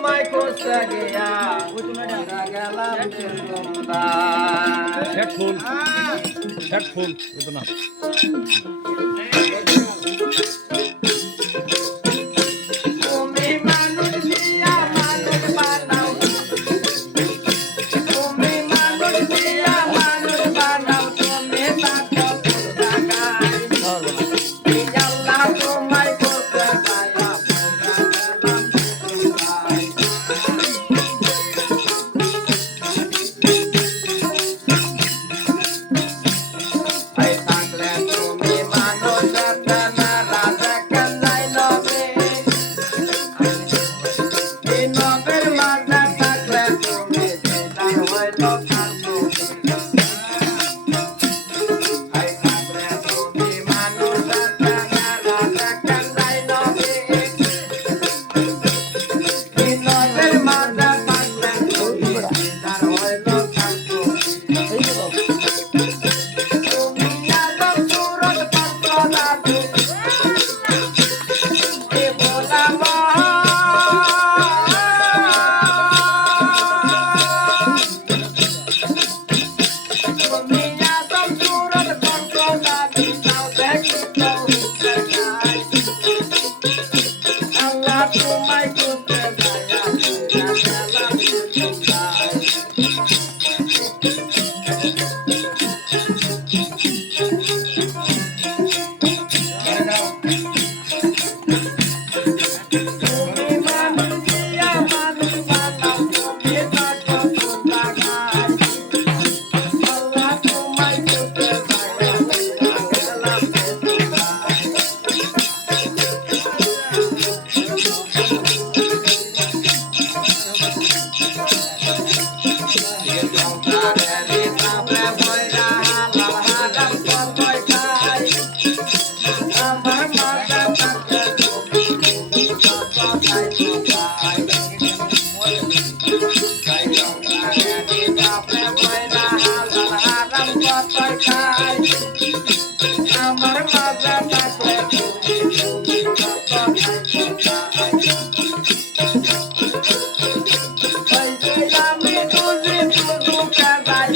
তোমায় খুঁজতে গিয়া গেলাম হেডফোন হেডফোন না তুমি মানুষ দিয়া মানুষ বানাও তুমি মানুষ দিয়া মানুষ বানাও তুমি থাকো জায়গায় আল্লাহ তোমায় খুঁজতে গিয়া আমার মাজা থাকলে আমি বুঝি শুধু যাই